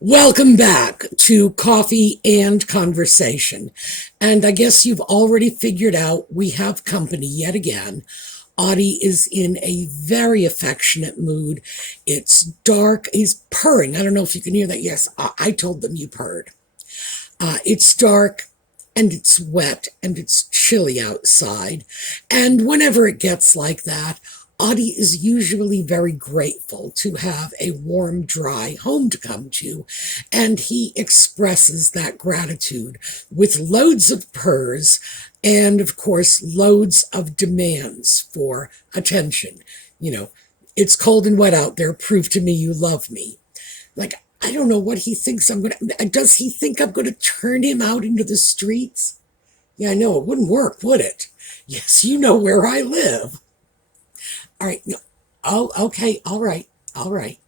Welcome back to Coffee and Conversation. And I guess you've already figured out we have company yet again. Audie is in a very affectionate mood. It's dark. He's purring. I don't know if you can hear that. Yes, I told them you purred. It's dark and it's wet and it's chilly outside. And whenever it gets like that, Audie is usually very grateful to have a warm, dry home to come to, and he expresses that gratitude with loads of purrs and, of course, loads of demands for attention. You know, it's cold and wet out there. Prove to me you love me. Like, I don't know what he thinks I'm going to... Does he think I'm going to turn him out into the streets? Yeah, I know, it wouldn't work, would it? Yes, you know where I live. All right. No. Oh, okay. All right. All right.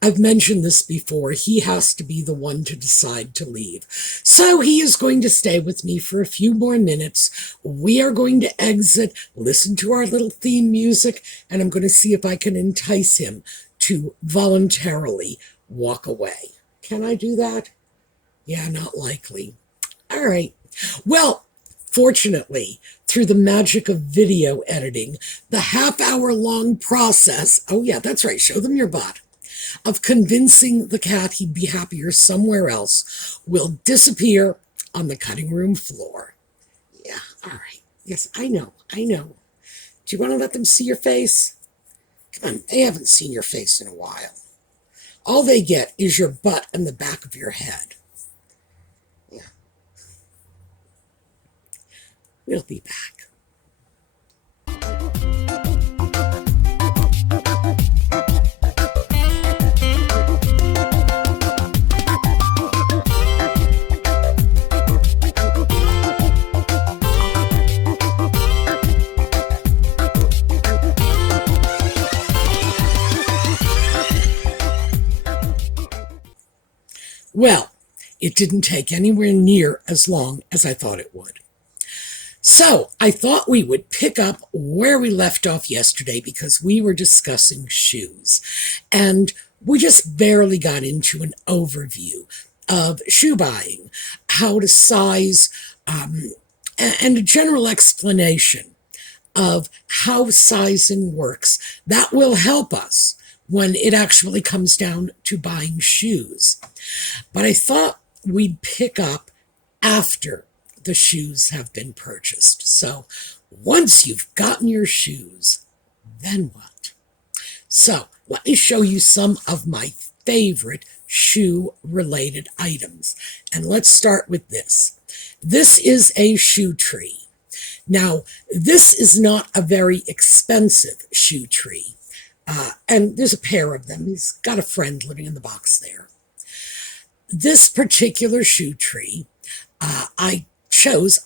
I've mentioned this before. He has to be the one to decide to leave. So he is going to stay with me for a few more minutes. We are going to exit, listen to our little theme music, and I'm going to see if I can entice him to voluntarily walk away. Can I do that? Yeah, not likely. All right. Well, fortunately, through the magic of video editing, the half-hour-long process, oh yeah, that's right, show them your butt, of convincing the cat he'd be happier somewhere else will disappear on the cutting room floor. Yeah, all right. Yes, I know. Do you want to let them see your face? Come on, they haven't seen your face in a while. All they get is your butt and the back of your head. We'll be back. Well, it didn't take anywhere near as long as I thought it would. So I thought we would pick up where we left off yesterday because we were discussing shoes. And we just barely got into an overview of shoe buying, how to size, and a general explanation of how sizing works. That will help us when it actually comes down to buying shoes. But I thought we'd pick up after the shoes have been purchased. So once you've gotten your shoes, then what? So let me show you some of my favorite shoe-related items. And let's start with this. This is a shoe tree. Now, this is not a very expensive shoe tree. And there's a pair of them. He's got a friend living in the box there. This particular shoe tree, I chose,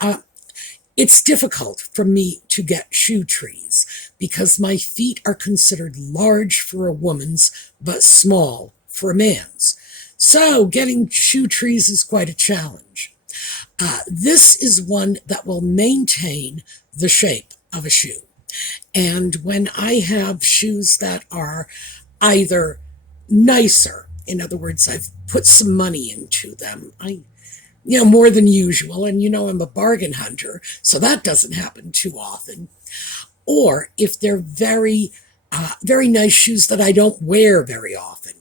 it's difficult for me to get shoe trees because my feet are considered large for a woman's but small for a man's. So getting shoe trees is quite a challenge. This is one that will maintain the shape of a shoe. And when I have shoes that are either nicer, in other words, I've put some money into them, more than usual, and I'm a bargain hunter, so that doesn't happen too often. Or if they're very, very nice shoes that I don't wear very often.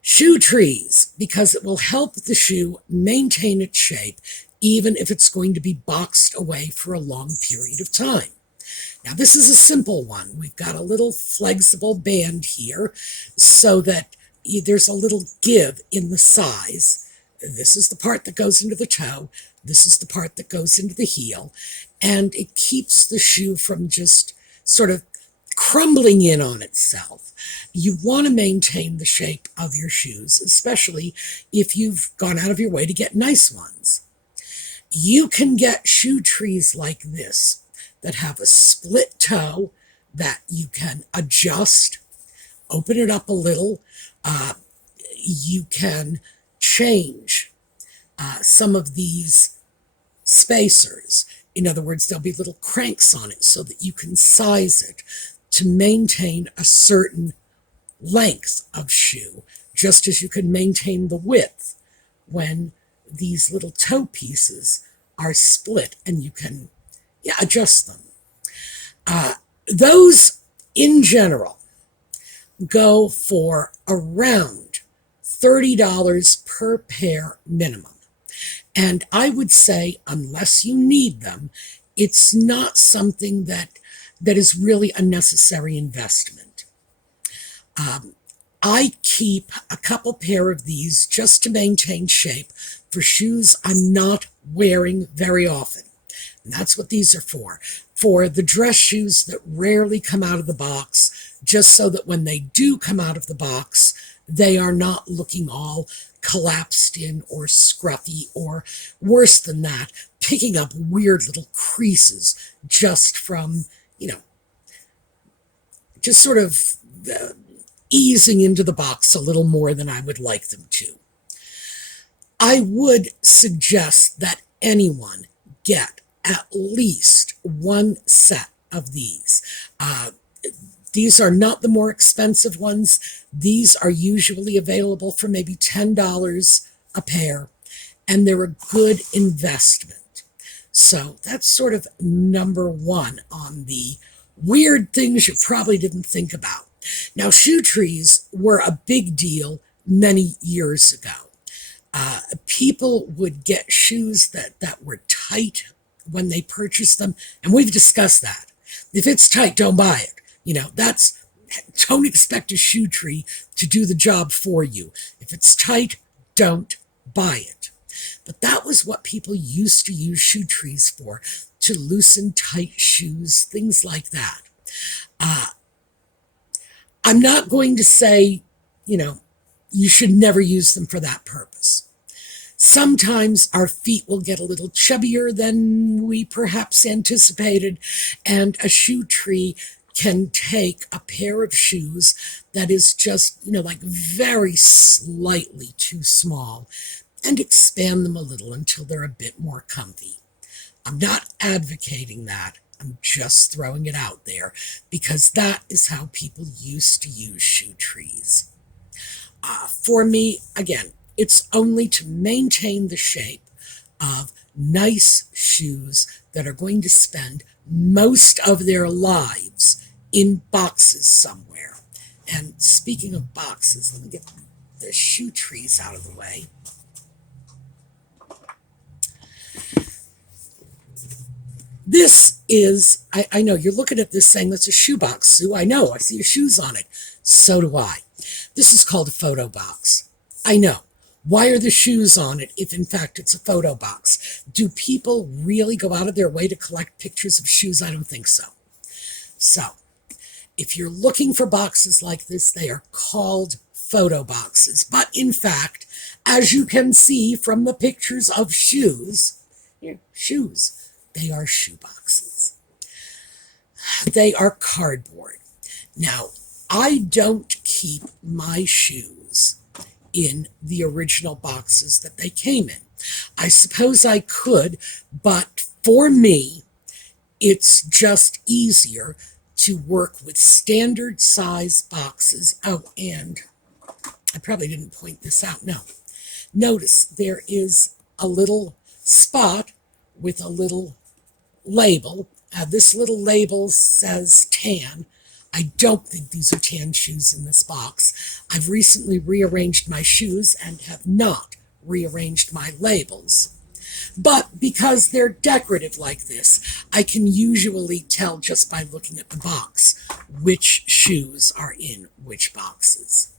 Shoe trees, because it will help the shoe maintain its shape, even if it's going to be boxed away for a long period of time. Now, this is a simple one. We've got a little flexible band here so that there's a little give in the size. This is the part that goes into the toe. This is the part that goes into the heel. And it keeps the shoe from just sort of crumbling in on itself. You want to maintain the shape of your shoes, especially if you've gone out of your way to get nice ones. You can get shoe trees like this that have a split toe that you can adjust, open it up a little. You can change some of these spacers. In other words, there'll be little cranks on it so that you can size it to maintain a certain length of shoe, just as you can maintain the width when these little toe pieces are split and you can adjust them. Those in general go for around $30 per pair minimum. And I would say, unless you need them, it's not something that is really a necessary investment. I keep a couple pair of these just to maintain shape for shoes I'm not wearing very often. And that's what these are for. For the dress shoes that rarely come out of the box, just so that when they do come out of the box, they are not looking all collapsed in or scruffy, or worse than that, picking up weird little creases just from, just sort of easing into the box a little more than I would like them to. I would suggest that anyone get at least one set of these. These are not the more expensive ones. These are usually available for maybe $10 a pair, and they're a good investment. So that's sort of number one on the weird things you probably didn't think about. Now, shoe trees were a big deal many years ago. People would get shoes that were tight when they purchased them, and we've discussed that. If it's tight, don't buy it. Don't expect a shoe tree to do the job for you. If it's tight, don't buy it. But that was what people used to use shoe trees for, to loosen tight shoes, things like that. I'm not going to say, you should never use them for that purpose. Sometimes our feet will get a little chubbier than we perhaps anticipated, and a shoe tree can take a pair of shoes that is just, very slightly too small and expand them a little until they're a bit more comfy. I'm not advocating that. I'm just throwing it out there because that is how people used to use shoe trees. For me, again, it's only to maintain the shape of nice shoes that are going to spend most of their lives in boxes somewhere. And speaking of boxes, let me get the shoe trees out of the way. This is, I know you're looking at this saying that's a shoebox, Sue. I know, I see your shoes on it. So do I. This is called a photo box. I know. Why are the shoes on it if, in fact, it's a photo box? Do people really go out of their way to collect pictures of shoes? I don't think so. So, if you're looking for boxes like this, they are called photo boxes. But, in fact, as you can see from the pictures of shoes, they are shoe boxes. They are cardboard. Now, I don't keep my shoes in the original boxes that they came in. I suppose I could, but for me, it's just easier to work with standard size boxes. Oh, and I probably didn't point this out. No. Notice there is a little spot with a little label. This little label says tan. I don't think these are tan shoes in this box. I've recently rearranged my shoes and have not rearranged my labels. But because they're decorative like this, I can usually tell just by looking at the box which shoes are in which boxes.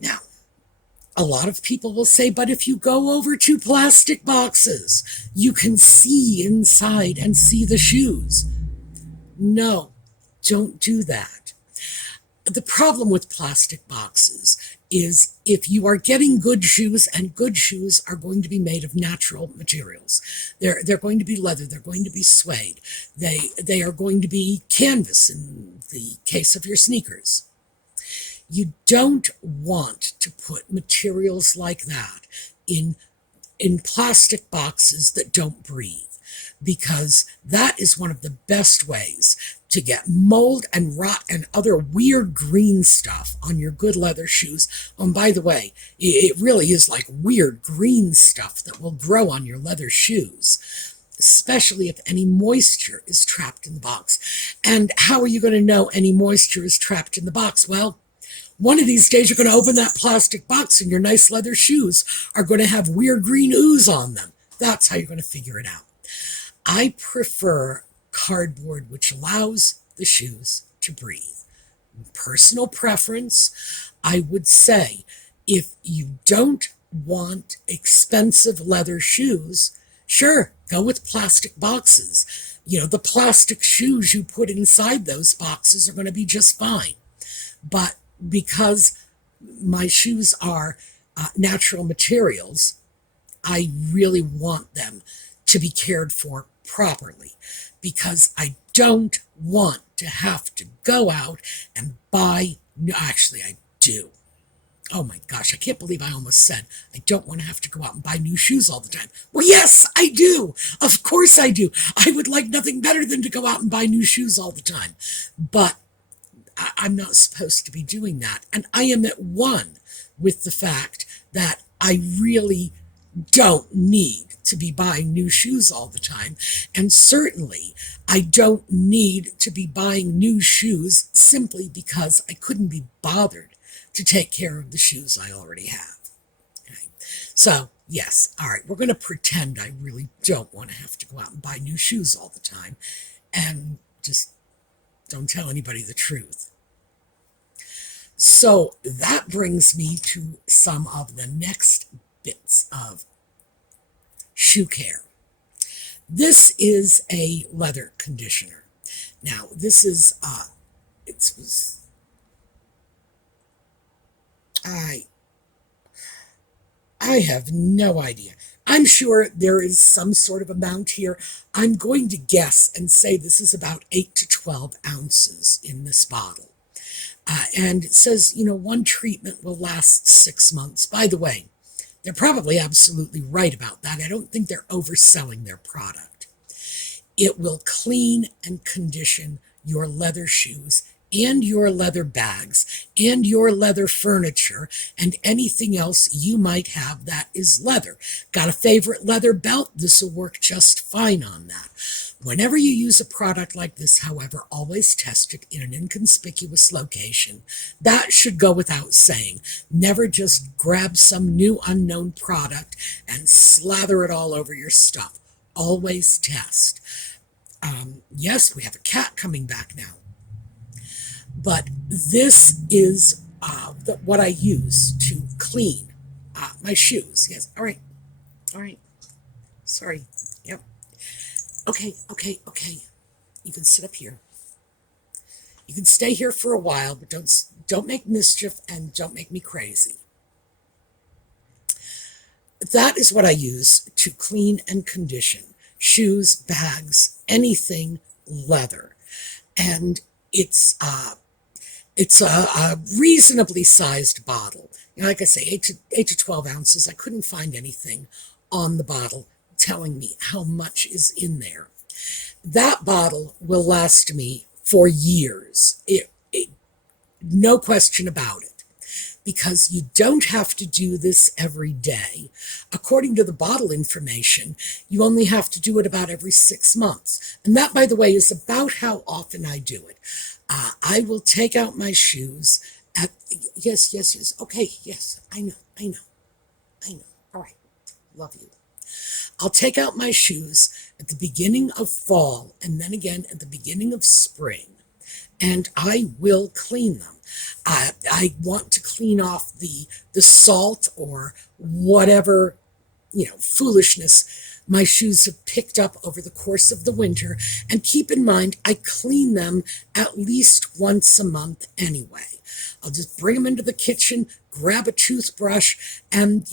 Now, a lot of people will say, but if you go over to plastic boxes, you can see inside and see the shoes. No. Don't do that. The problem with plastic boxes is if you are getting good shoes, and good shoes are going to be made of natural materials. They're going to be leather. They're going to be suede. They are going to be canvas in the case of your sneakers. You don't want to put materials like that in plastic boxes that don't breathe, because that is one of the best ways to get mold and rot and other weird green stuff on your good leather shoes. Oh, and by the way, it really is like weird green stuff that will grow on your leather shoes, especially if any moisture is trapped in the box. And how are you going to know any moisture is trapped in the box? Well, one of these days you're going to open that plastic box and your nice leather shoes are going to have weird green ooze on them. That's how you're going to figure it out. I prefer cardboard, which allows the shoes to breathe. Personal preference, I would say, if you don't want expensive leather shoes, sure, go with plastic boxes. You know, the plastic shoes you put inside those boxes are going to be just fine. But because my shoes are natural materials, I really want them to be cared for properly, because I don't want to have to go out and buy, actually I do. Oh my gosh, I can't believe I almost said I don't want to have to go out and buy new shoes all the time. Well, yes, I do. Of course I do. I would like nothing better than to go out and buy new shoes all the time. But I'm not supposed to be doing that. And I am at one with the fact that I really don't need to be buying new shoes all the time. And certainly I don't need to be buying new shoes simply because I couldn't be bothered to take care of the shoes I already have. Okay. So, yes, all right, we're going to pretend I really don't want to have to go out and buy new shoes all the time, and just don't tell anybody the truth. So that brings me to some of the next bits of shoe care. This is a leather conditioner. Now, this is, I have no idea. I'm sure there is some sort of amount here. I'm going to guess and say this is about 8 to 12 ounces in this bottle. And it says, you know, one treatment will last 6 months. By the way, they're probably absolutely right about that. I don't think they're overselling their product. It will clean and condition your leather shoes and your leather bags and your leather furniture and anything else you might have that is leather. Got a favorite leather belt? This will work just fine on that. Whenever you use a product like this, however, always test it in an inconspicuous location. That should go without saying. Never just grab some new unknown product and slather it all over your stuff. Always test. Yes, we have a cat coming back now. But this is what I use to clean my shoes. Yes, all right. Sorry, yep. Okay. You can sit up here. You can stay here for a while, but don't make mischief and don't make me crazy. That is what I use to clean and condition shoes, bags, anything leather. And it's a reasonably sized bottle. You know, like I say, 8 to 12 ounces. I couldn't find anything on the bottle telling me how much is in there. That bottle will last me for years. No question about it. Because you don't have to do this every day. According to the bottle information, you only have to do it about every 6 months. And that, by the way, is about how often I do it. I will take out my shoes at, yes. Okay, yes, I know. All right, love you. I'll take out my shoes at the beginning of fall and then again at the beginning of spring, and I will clean them. I want to clean off the salt or whatever, foolishness my shoes have picked up over the course of the winter. And keep in mind, I clean them at least once a month anyway. I'll just bring them into the kitchen, grab a toothbrush, and,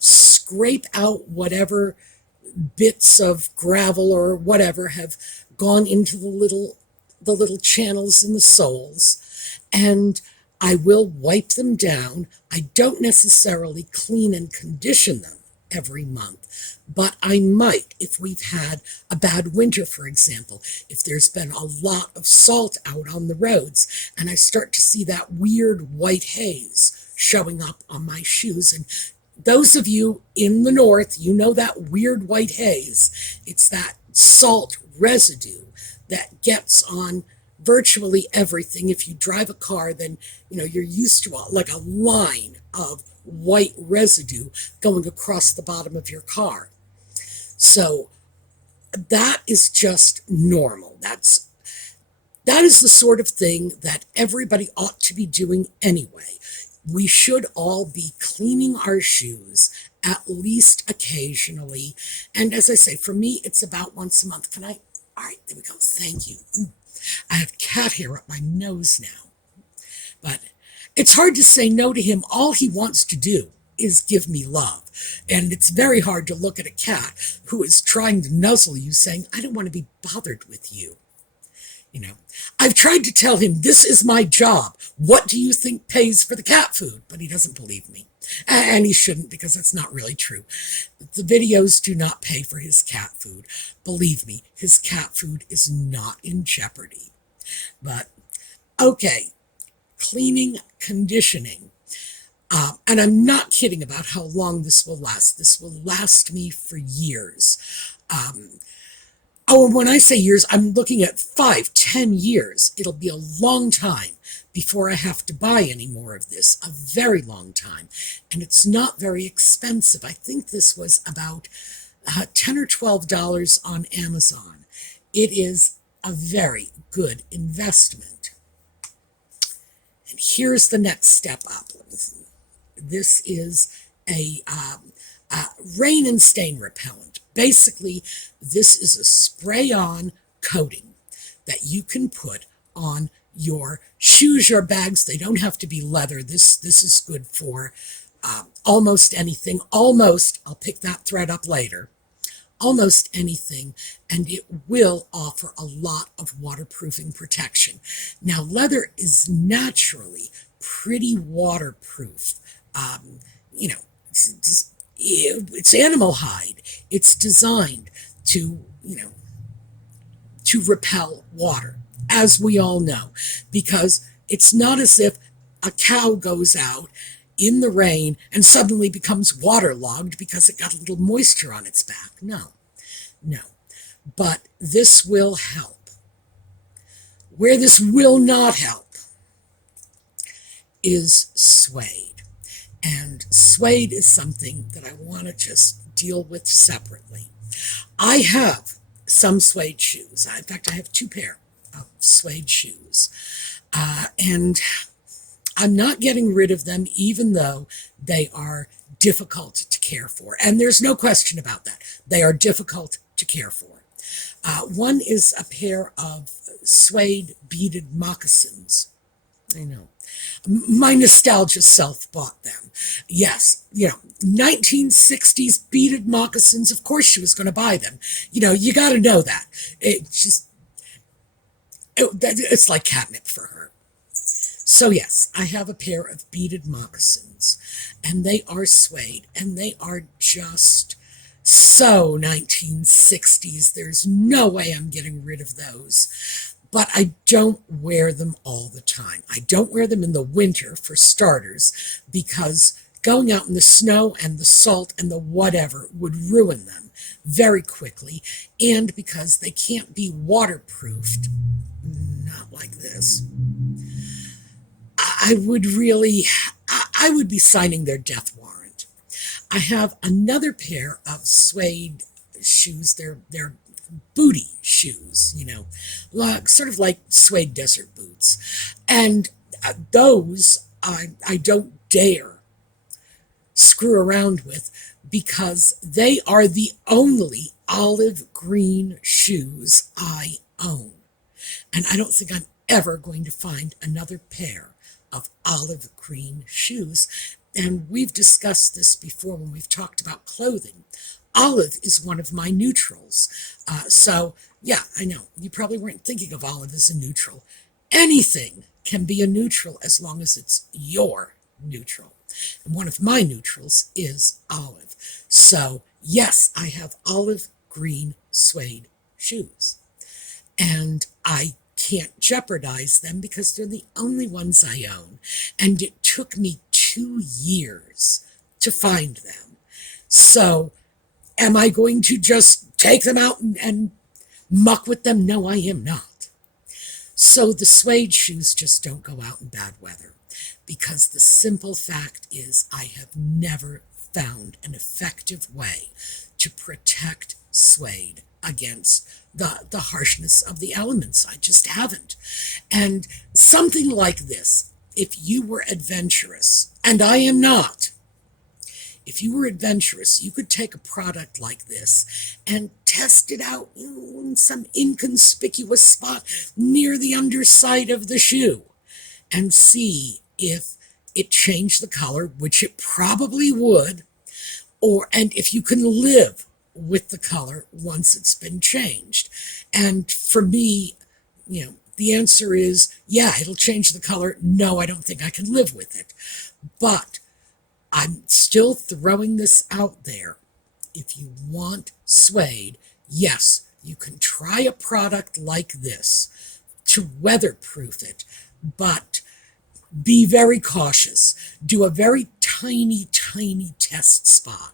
scrape out whatever bits of gravel or whatever have gone into the little channels in the soles. And I will wipe them down. I don't necessarily clean and condition them every month, but I might if we've had a bad winter, for example, if there's been a lot of salt out on the roads and I start to see that weird white haze showing up on my shoes. And those of you in the north, you know that weird white haze. It's that salt residue that gets on virtually everything. If you drive a car, then you're used to like a line of white residue going across the bottom of your car. So that is just normal. That is the sort of thing that everybody ought to be doing anyway. We should all be cleaning our shoes at least occasionally. And as I say, for me, it's about once a month. All right, there we go. Thank you. I have cat hair up my nose now. But it's hard to say no to him. All he wants to do is give me love. And it's very hard to look at a cat who is trying to nuzzle you saying, I don't want to be bothered with you. I've tried to tell him, this is my job. What do you think pays for the cat food? But he doesn't believe me. And he shouldn't, because that's not really true. The videos do not pay for his cat food. Believe me, his cat food is not in jeopardy. But, okay, cleaning, conditioning. And I'm not kidding about how long this will last. This will last me for years. And when I say years, I'm looking at 5, 10 years. It'll be a long time before I have to buy any more of this, a very long time. And it's not very expensive. I think this was about $10 or $12 on Amazon. It is a very good investment. And here's the next step up. This is a rain and stain repellent. Basically, this is a spray-on coating that you can put on your shoes, your bags. They don't have to be leather. This is good for almost anything. Almost, I'll pick that thread up later. Almost anything, and it will offer a lot of waterproofing protection. Now, leather is naturally pretty waterproof. It's animal hide. It's designed to repel water, as we all know, because it's not as if a cow goes out in the rain and suddenly becomes waterlogged because it got a little moisture on its back. No. But this will help. Where this will not help is suede. And suede is something that I want to just deal with separately. I have some suede shoes. In fact, I have 2 pair of suede shoes. And I'm not getting rid of them, even though they are difficult to care for. And there's no question about that. They are difficult to care for. One is a pair of suede beaded moccasins. I know. My nostalgia self bought them. Yes, 1960s beaded moccasins. Of course she was going to buy them. You got to know that. It's like catnip for her. So yes, I have a pair of beaded moccasins, and they are suede, and they are just so 1960s. There's no way I'm getting rid of those. But I don't wear them all the time. I don't wear them in the winter, for starters, because going out in the snow and the salt and the whatever would ruin them very quickly, and because they can't be waterproofed. Not like this. I would be signing their death warrant. I have another pair of suede shoes. They're booty shoes, sort of like suede desert boots. And those I don't dare screw around with, because they are the only olive green shoes I own. And I don't think I'm ever going to find another pair of olive green shoes. And we've discussed this before when we've talked about clothing. Olive is one of my neutrals. So, yeah, I know. You probably weren't thinking of olive as a neutral. Anything can be a neutral as long as it's your neutral. And one of my neutrals is olive. So yes, I have olive green suede shoes. And I can't jeopardize them because they're the only ones I own. And it took me 2 years to find them. So am I going to just take them out and muck with them? No, I am not. So the suede shoes just don't go out in bad weather, because the simple fact is I have never found an effective way to protect suede against the harshness of the elements. I just haven't. And something like this, if you were adventurous, and I am not, if you were adventurous, you could take a product like this and test it out in some inconspicuous spot near the underside of the shoe and see if it changed the color, which it probably would, and if you can live with the color once it's been changed. And for me, the answer is, yeah, it'll change the color. No, I don't think I can live with it. But I'm still throwing this out there. If you want suede, yes, you can try a product like this to weatherproof it, but be very cautious. Do a very tiny, tiny test spot.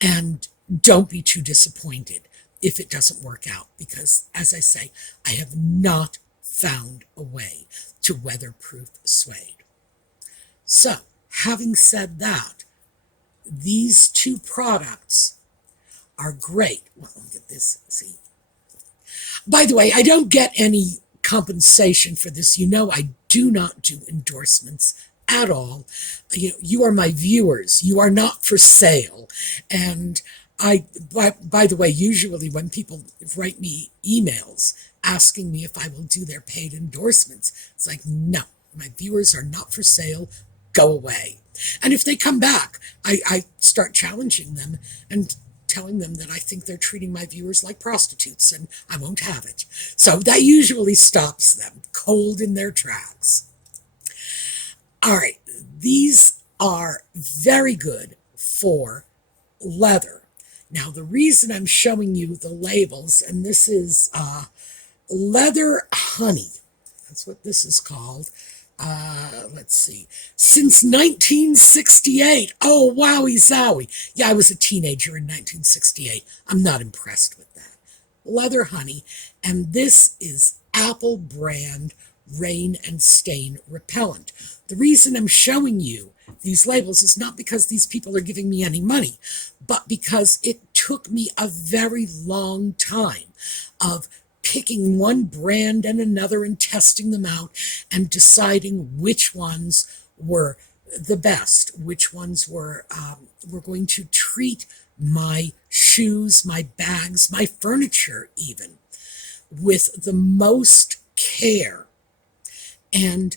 And don't be too disappointed if it doesn't work out, because, as I say, I have not found a way to weatherproof suede. So, having said that, these two products are great. Well, look at this. See. By the way, I don't get any compensation for this. I do not do endorsements at all. You are my viewers. You are not for sale. And by the way, usually when people write me emails asking me if I will do their paid endorsements, it's like, no, my viewers are not for sale. Go away. And if they come back, I start challenging them and telling them that I think they're treating my viewers like prostitutes, and I won't have it. So that usually stops them cold in their tracks. All right, these are very good for leather. Now, the reason I'm showing you the labels, and this is leather honey. That's what this is called. Let's see. Since 1968. Oh, wowie zowie. Yeah, I was a teenager in 1968. I'm not impressed with that. Leather honey. And this is Apple brand rain and stain repellent. The reason I'm showing you these labels is not because these people are giving me any money, but because it took me a very long time of picking one brand and another and testing them out and deciding which ones were the best, which ones were going to treat my shoes, my bags, my furniture even, with the most care, and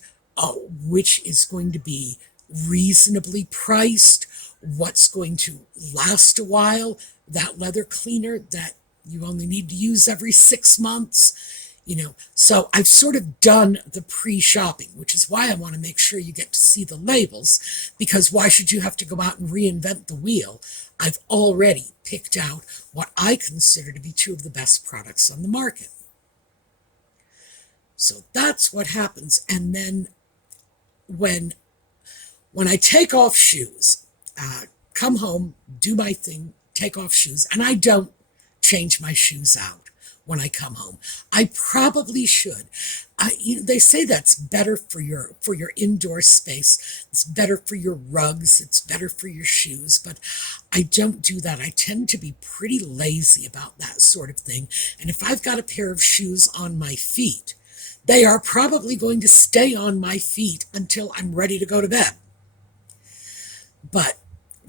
which is going to be reasonably priced, what's going to last a while, that leather cleaner that you only need to use every 6 months, So I've sort of done the pre-shopping, which is why I want to make sure you get to see the labels, because why should you have to go out and reinvent the wheel? I've already picked out what I consider to be two of the best products on the market. So that's what happens. And then when I take off shoes, come home, do my thing, take off shoes, and I don't change my shoes out when I come home. I probably should. They say that's better for your indoor space. It's better for your rugs. It's better for your shoes. But I don't do that. I tend to be pretty lazy about that sort of thing. And if I've got a pair of shoes on my feet, they are probably going to stay on my feet until I'm ready to go to bed. But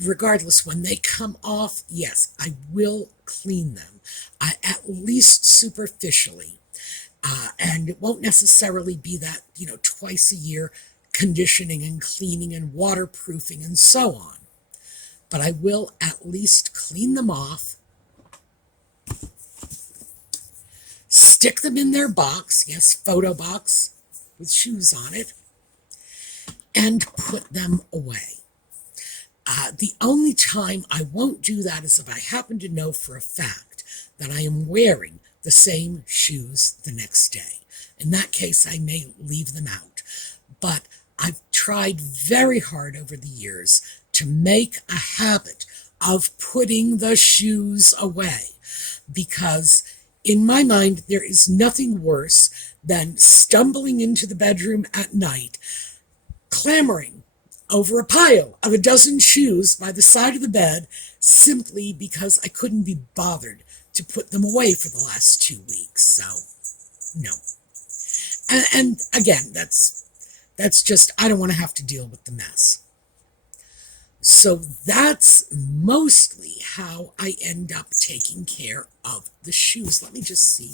regardless, when they come off, yes, I will clean them, at least superficially. And it won't necessarily be that, twice a year conditioning and cleaning and waterproofing and so on. But I will at least clean them off, stick them in their box, yes, photo box with shoes on it, and put them away. The only time I won't do that is if I happen to know for a fact that I am wearing the same shoes the next day. In that case, I may leave them out. But I've tried very hard over the years to make a habit of putting the shoes away, because in my mind, there is nothing worse than stumbling into the bedroom at night, clamoring over a pile of a dozen shoes by the side of the bed simply because I couldn't be bothered to put them away for the last 2 weeks. So, no. And again, that's just, I don't want to have to deal with the mess. So that's mostly how I end up taking care of the shoes. Let me just see.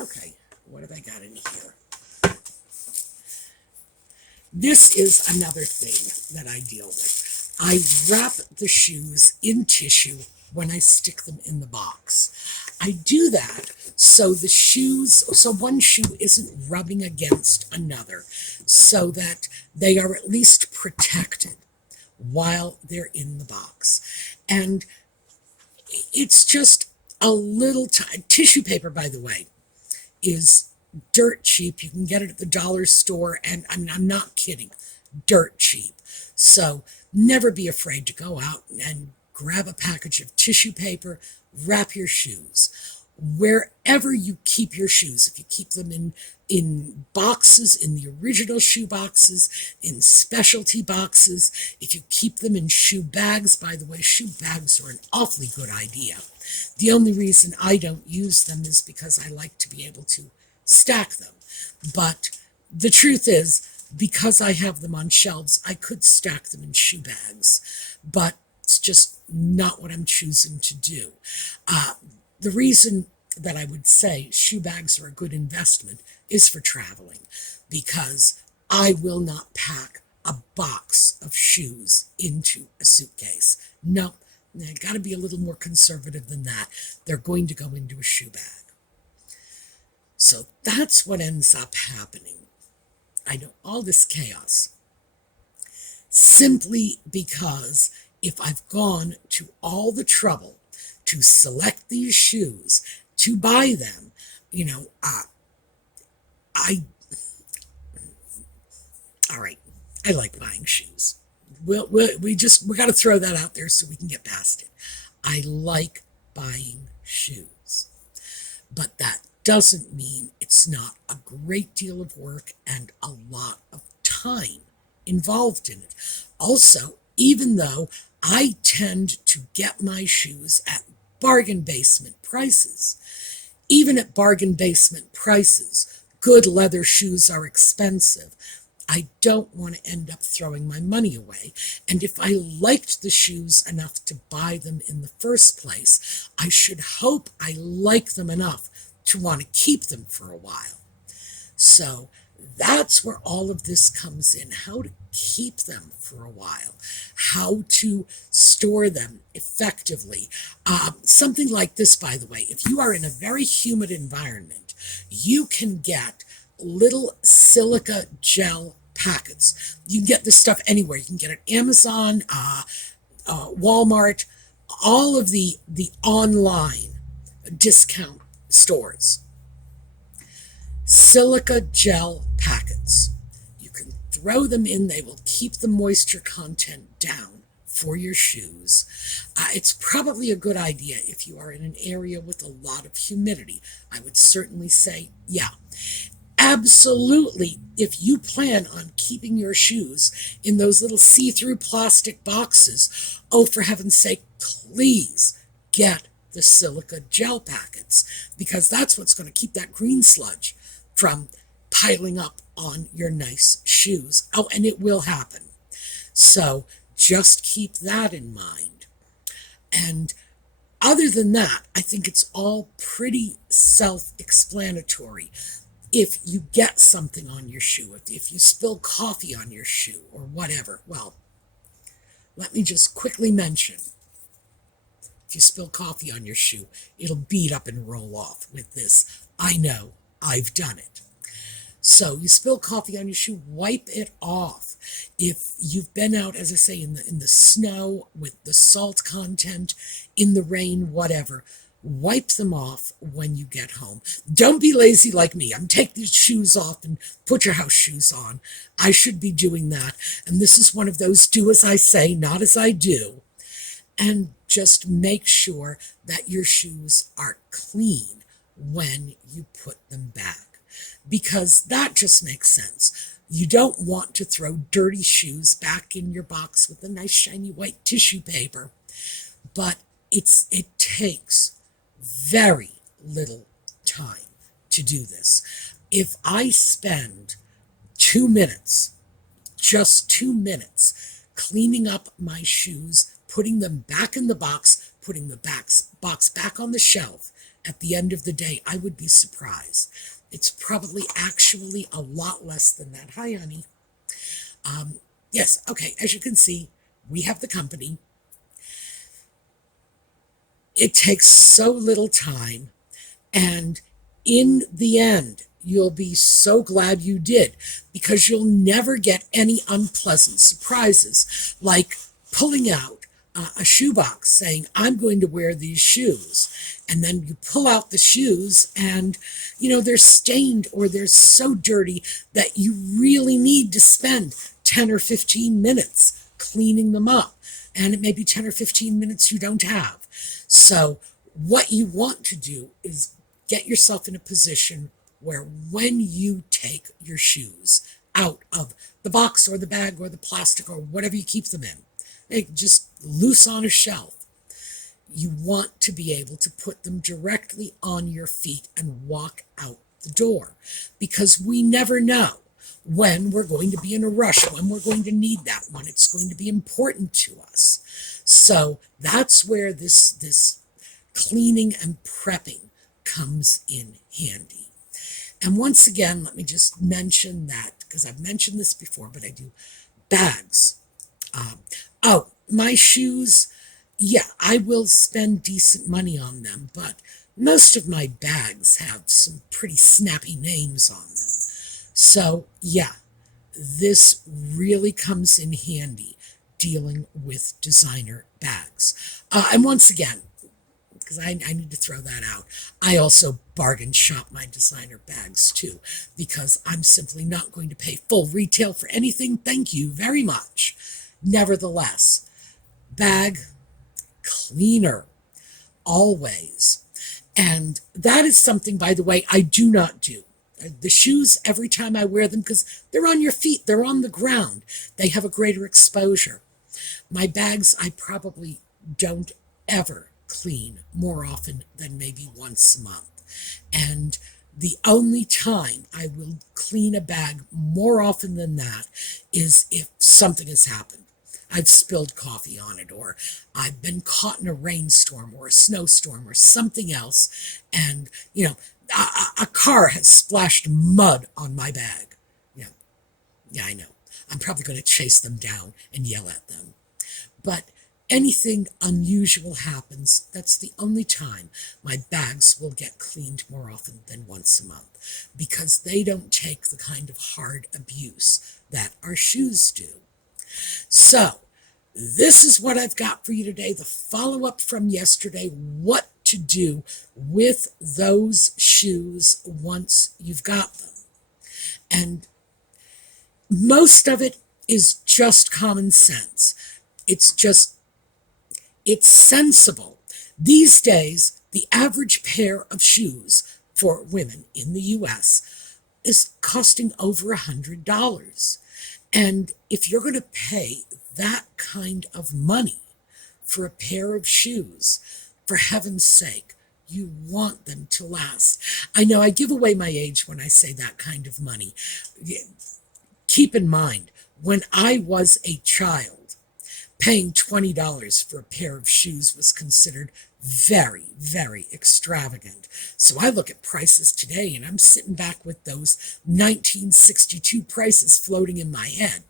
Okay, what have I got in here? This is another thing that I deal with. I wrap the shoes in tissue when I stick them in the box. I do that so one shoe isn't rubbing against another, so that they are at least protected while they're in the box. And it's just a little tissue paper, by the way, is dirt cheap. You can get it at the dollar store, and I'm not kidding, dirt cheap. So never be afraid to go out and grab a package of tissue paper, wrap your shoes. Wherever you keep your shoes, if you keep them in boxes, in the original shoe boxes, in specialty boxes, if you keep them in shoe bags, by the way, shoe bags are an awfully good idea. The only reason I don't use them is because I like to be able to stack them. But the truth is, because I have them on shelves, I could stack them in shoe bags, but it's just not what I'm choosing to do. The reason that I would say shoe bags are a good investment is for traveling, because I will not pack a box of shoes into a suitcase. No, I got to be a little more conservative than that. They're going to go into a shoe bag. So that's what ends up happening. I know, all this chaos, simply because if I've gone to all the trouble to select these shoes, to buy them, all right, I like buying shoes. We got to throw that out there so we can get past it. I like buying shoes, but that doesn't mean it's not a great deal of work and a lot of time involved in it. Also, even though I tend to get my shoes at bargain basement prices, even at bargain basement prices, good leather shoes are expensive. I don't want to end up throwing my money away. And if I liked the shoes enough to buy them in the first place, I should hope I like them enough to want to keep them for a while. So that's where all of this comes in, how to keep them for a while, how to store them effectively. Something like this, by the way, if you are in a very humid environment, you can get little silica gel packets. You can get this stuff anywhere. You can get it at Amazon, Walmart, all of the online discount stores. Silica gel packets. You can throw them in. They will keep the moisture content down for your shoes. It's probably a good idea if you are in an area with a lot of humidity. I would certainly say, yeah. Absolutely, if you plan on keeping your shoes in those little see-through plastic boxes, oh, for heaven's sake, please get the silica gel packets, because that's what's going to keep that green sludge from piling up on your nice shoes. Oh, and it will happen. So just keep that in mind. And other than that, I think it's all pretty self-explanatory. If you get something on your shoe, if you spill coffee on your shoe or whatever, well, let me just quickly mention, if you spill coffee on your shoe, it'll bead up and roll off with this. I know, I've done it. So you spill coffee on your shoe, wipe it off. If you've been out, as I say, in the snow with the salt content, in the rain, whatever, wipe them off when you get home. Don't be lazy like me. I'm take these shoes off and put your house shoes on. I should be doing that. And this is one of those do as I say, not as I do. And just make sure that your shoes are clean when you put them back, because that just makes sense. You don't want to throw dirty shoes back in your box with a nice shiny white tissue paper, but it takes very little time to do this. If I spend 2 minutes, just 2 minutes, cleaning up my shoes, putting them back in the box, putting the box back on the shelf at the end of the day, I would be surprised. It's probably actually a lot less than that. Hi, honey. Yes, okay, as you can see, we have the company. It takes so little time, and in the end, you'll be so glad you did, because you'll never get any unpleasant surprises, like pulling out a shoebox saying, I'm going to wear these shoes. And then you pull out the shoes and, they're stained or they're so dirty that you really need to spend 10 or 15 minutes cleaning them up. And it may be 10 or 15 minutes you don't have. So what you want to do is get yourself in a position where when you take your shoes out of the box or the bag or the plastic or whatever you keep them in, they just loose on a shelf, you want to be able to put them directly on your feet and walk out the door, because we never know when we're going to be in a rush, when we're going to need that, when it's going to be important to us. So that's where this cleaning and prepping comes in handy. And once again, let me just mention that, because I've mentioned this before, but I do, bags. My shoes, yeah, I will spend decent money on them, but most of my bags have some pretty snappy names on them. So, yeah, this really comes in handy dealing with designer bags. And once again, because I need to throw that out, I also bargain shop my designer bags too, because I'm simply not going to pay full retail for anything. Thank you very much. Nevertheless, bag cleaner, always. And that is something, by the way, I do not do. The shoes, every time I wear them, because they're on your feet, they're on the ground, they have a greater exposure. My bags, I probably don't ever clean more often than maybe once a month. And the only time I will clean a bag more often than that is if something has happened. I've spilled coffee on it, or I've been caught in a rainstorm or a snowstorm or something else, and, a car has splashed mud on my bag. Yeah, I know. I'm probably going to chase them down and yell at them. But anything unusual happens, that's the only time my bags will get cleaned more often than once a month, because they don't take the kind of hard abuse that our shoes do. So, this is what I've got for you today, the follow-up from yesterday, what to do with those shoes once you've got them. And most of it is just common sense. It's sensible. These days, the average pair of shoes for women in the U.S. is costing over $100. And if you're going to pay that kind of money for a pair of shoes, for heaven's sake, you want them to last. I know I give away my age when I say that kind of money. Keep in mind, when I was a child, paying $20 for a pair of shoes was considered very, very extravagant. So I look at prices today and I'm sitting back with those 1962 prices floating in my head.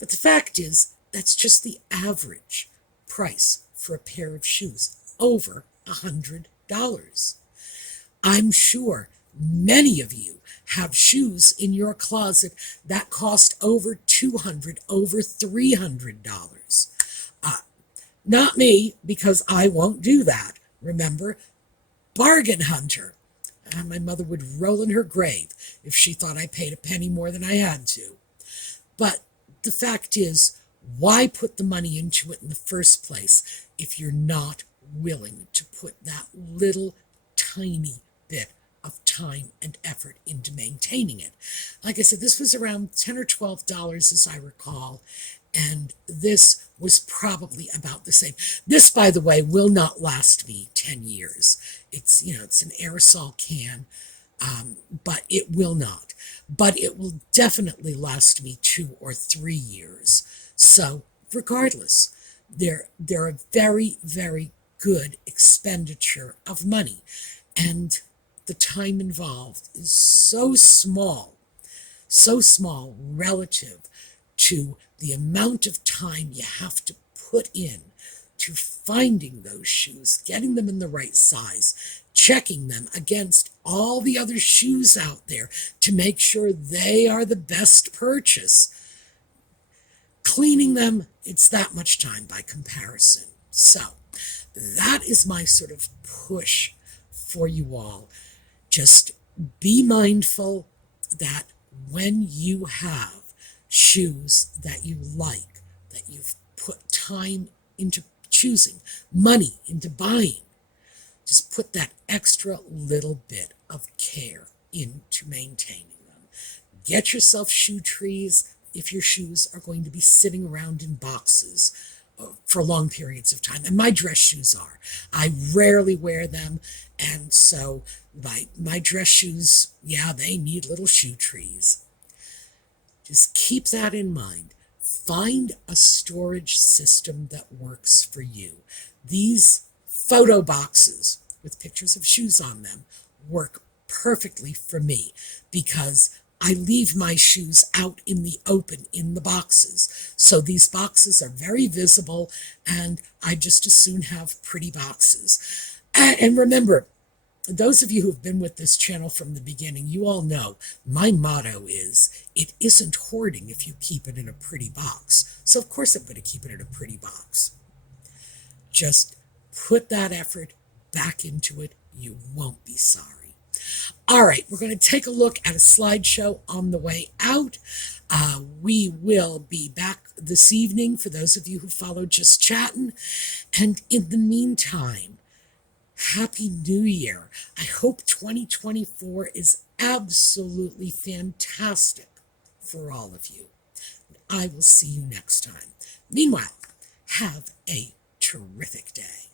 But the fact is, that's just the average price for a pair of shoes, over $100. I'm sure Many of you have shoes in your closet that cost over $200, over $300. Not me, because I won't do that. Remember, bargain hunter. My mother would roll in her grave if she thought I paid a penny more than I had to. But the fact is, why put the money into it in the first place if you're not willing to put that little tiny bit of time and effort into maintaining it? Like I said, this was around $10 or $12 as I recall, and this was probably about the same. This, by the way, will not last me 10 years. It's an aerosol can, but it will not. But it will definitely last me 2 or 3 years. So regardless, they're a very, very good expenditure of money. And the time involved is so small relative to the amount of time you have to put in to finding those shoes, getting them in the right size, checking them against all the other shoes out there to make sure they are the best purchase. Cleaning them, it's that much time by comparison. So that is my sort of push for you all. Just be mindful that when you have shoes that you like, that you've put time into choosing, money into buying, just put that extra little bit of care into maintaining them. Get yourself shoe trees if your shoes are going to be sitting around in boxes for long periods of time. And my dress shoes are. I rarely wear them, and so my dress shoes, yeah, they need little shoe trees. Just keep that in mind. Find a storage system that works for you. These photo boxes with pictures of shoes on them work perfectly for me because I leave my shoes out in the open in the boxes. So these boxes are very visible, and I just as soon have pretty boxes. And remember, those of you who've been with this channel from the beginning, you all know my motto is, it isn't hoarding if you keep it in a pretty box. So of course I'm going to keep it in a pretty box. Just put that effort back into it. You won't be sorry. All right, we're going to take a look at a slideshow on the way out. We will be back this evening for those of you who follow Just Chattin'. And in the meantime, Happy New Year. I hope 2024 is absolutely fantastic for all of you. I will see you next time. Meanwhile, have a terrific day.